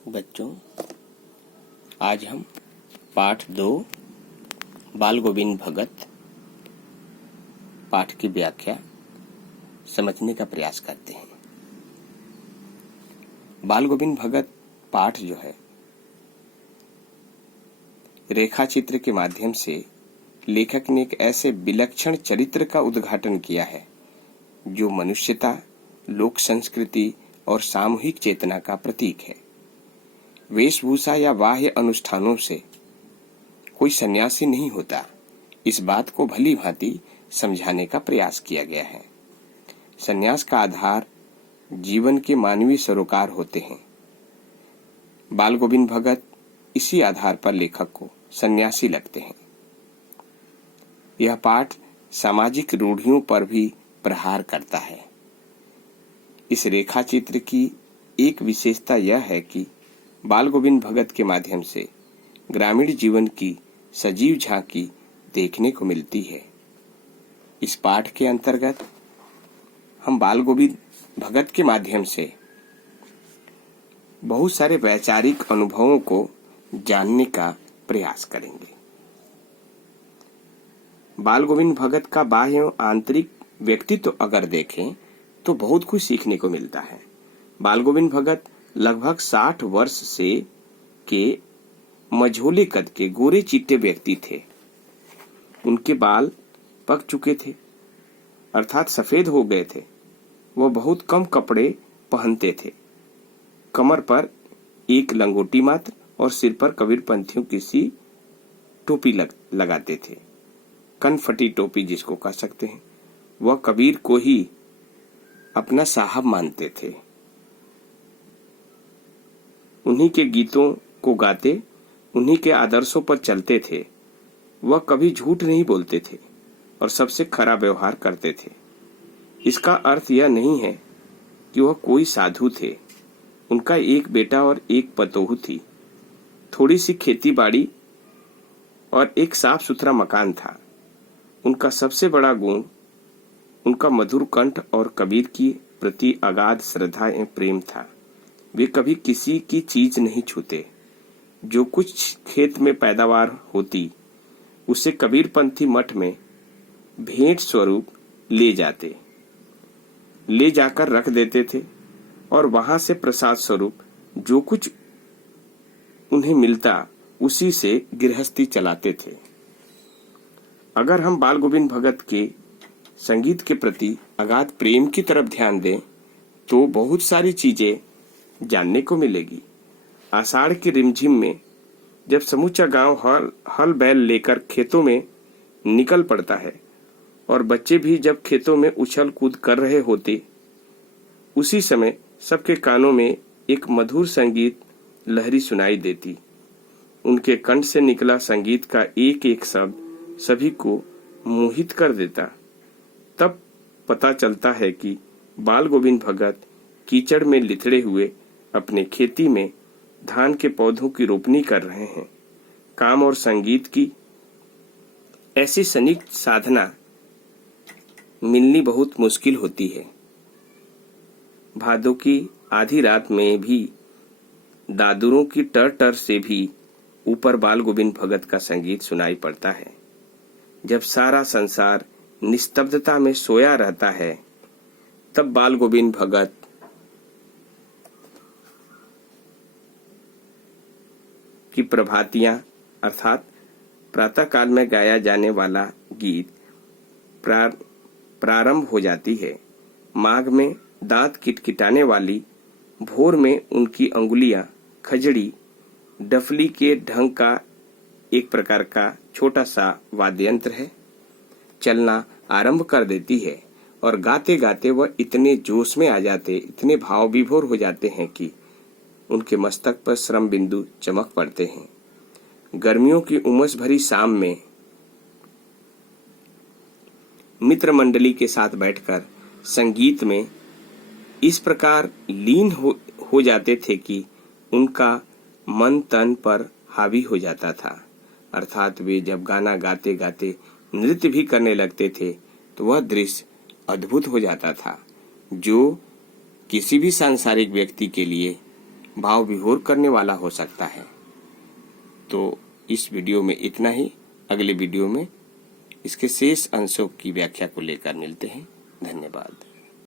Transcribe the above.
बच्चों, आज हम पाठ 2 बाल गोविंद भगत पाठ की व्याख्या समझने का प्रयास करते हैं। बाल गोविंद भगत पाठ जो है रेखा चित्र के माध्यम से लेखक ने एक ऐसे विलक्षण चरित्र का उद्घाटन किया है जो मनुष्यता, लोक संस्कृति और सामूहिक चेतना का प्रतीक है। वेशभूषा या बाह्य अनुष्ठानों से कोई सन्यासी नहीं होता, इस बात को भली भांति समझाने का प्रयास किया गया है। सन्यास का आधार जीवन के मानवीय सरोकार होते हैं। बाल गोविंद भगत इसी आधार पर लेखक को सन्यासी लगते हैं। यह पाठ सामाजिक रूढ़ियों पर भी प्रहार करता है। इस रेखा चित्र की एक विशेषता यह है कि बाल गोविंद भगत के माध्यम से ग्रामीण जीवन की सजीव झांकी देखने को मिलती है। इस पाठ के अंतर्गत हम बाल गोविंद भगत के माध्यम से बहुत सारे वैचारिक अनुभवों को जानने का प्रयास करेंगे। बाल गोविंद भगत का बाह्य और आंतरिक व्यक्तित्व अगर देखें तो बहुत कुछ सीखने को मिलता है। बाल गोविंद भगत लगभग 60 वर्ष से के मझोले कद के गोरे चिट्टे व्यक्ति थे। उनके बाल पक चुके थे, अर्थात सफेद हो गए थे। वह बहुत कम कपड़े पहनते थे। कमर पर एक लंगोटी मात्र और सिर पर कबीरपंथियों की सी टोपी लगाते थे, कनफटी टोपी जिसको कह सकते हैं। वह कबीर को ही अपना साहब मानते थे। उन्हीं के गीतों को गाते, उन्हीं के आदर्शों पर चलते थे। वह कभी झूठ नहीं बोलते थे और सबसे खरा व्यवहार करते थे। इसका अर्थ यह नहीं है कि वह कोई साधु थे। उनका एक बेटा और एक पतोहू थी। थोड़ी सी खेती बाड़ी और एक साफ सुथरा मकान था। उनका सबसे बड़ा गुण उनका मधुर कंठ और कबीर की प्रति अगाध श्रद्धा एवं प्रेम था। वे कभी किसी की चीज नहीं छूते। जो कुछ खेत में पैदावार होती उसे कबीरपंथी मठ में भेंट स्वरूप ले जाकर रख देते थे और वहां से प्रसाद स्वरूप जो कुछ उन्हें मिलता उसी से गृहस्थी चलाते थे। अगर हम बाल गोविंद भगत के संगीत के प्रति अगाध प्रेम की तरफ ध्यान दें तो बहुत सारी चीजें जानने को मिलेगी। आषाढ़ की रिमझिम में जब समूचा गांव हल बैल लेकर खेतों में निकल पड़ता है और बच्चे भी जब खेतों में उछल कूद कर रहे होते, उसी समय सबके कानों में एक मधुर संगीत लहरी सुनाई देती। उनके कंठ से निकला संगीत का एक एक शब्द सभी को मोहित कर देता। तब पता चलता है कि बाल गोविंद भगत कीचड़ में लिथड़े हुए अपने खेती में धान के पौधों की रोपनी कर रहे हैं। काम और संगीत की ऐसी संयुक्त साधना मिलनी बहुत मुश्किल होती है। भादों की आधी रात में भी दादुरों की टर से भी ऊपर बाल गोविंद भगत का संगीत सुनाई पड़ता है। जब सारा संसार निस्तब्धता में सोया रहता है, तब बाल गोविंद भगत की प्रभातियां अर्थात प्रातः काल में गाया जाने वाला गीत प्रारंभ हो जाती है। माघ में दांत किटकिटाने वाली, भोर में उनकी अंगुलियां खजड़ी डफली के ढंग का एक प्रकार का छोटा सा वाद्य यंत्र है, चलना आरंभ कर देती है और गाते गाते वह इतने जोश में आ जाते, इतने भाव विभोर हो जाते हैं कि उनके मस्तक पर श्रम बिंदु चमक पड़ते हैं। गर्मियों की उमस भरी शाम में मित्र मंडली के साथ बैठकर संगीत में इस प्रकार लीन हो जाते थे कि उनका मन तन पर हावी हो जाता था। अर्थात वे जब गाना गाते गाते नृत्य भी करने लगते थे तो वह दृश्य अद्भुत हो जाता था, जो किसी भी सांसारिक व्यक्ति के लिए भाव विभोर करने वाला हो सकता है। तो इस वीडियो में इतना ही। अगले वीडियो में इसके शेष अंशों की व्याख्या को लेकर मिलते हैं। धन्यवाद।